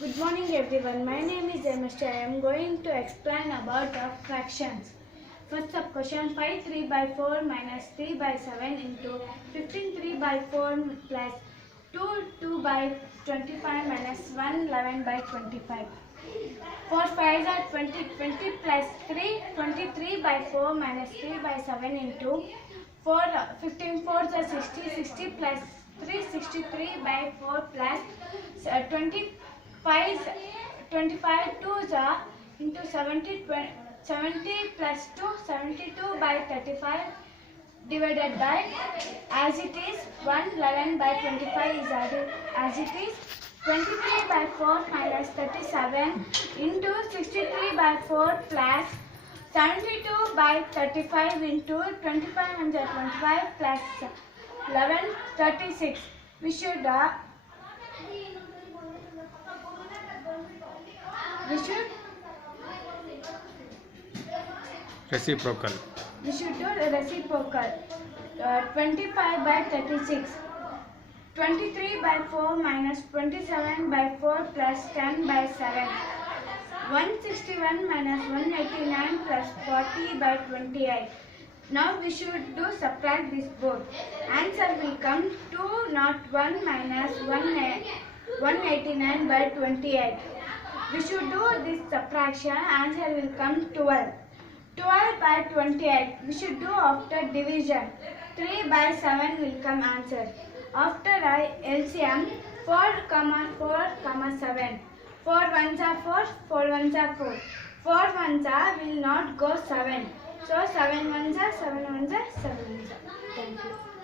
Good morning everyone. My name is Mr. I am going to explain about fractions. First up question 5 3 by 4 minus 3 by 7 into 15 3 by 4 plus 2 2 by 25 minus 1 11 by 25. 4 5 are 20 20 plus 3 23 by 4 minus 3 by 7 into 4 15 4 are 60 60 plus 3 63 by 4 plus 25 25 2s are into 70 70 plus 2 72 by 35 divided by as it is 111 by 25 is added as it is 23 by 4 minus 37 into 63 by 4 plus 72 by 35 into 25 and 25 plus 11 36. We should Reciprocal. We should do reciprocal. 25 by 36. 23 by 4 minus 27 by 4 plus 10 by 7. 161 minus 189 plus 40 by 28. Now we should do subtract this both. Answer will come 201 minus 189 by 28. We should do this subtraction. Answer will come 12. 12 by 28. We should do after division. 3 by 7 will come answer. After LCM 4 comma 7. 4 ones are 4, 4 ones are 4. 4 ones are will not go 7. So 7 ones are 7 ones are 7 ones are. Thank you.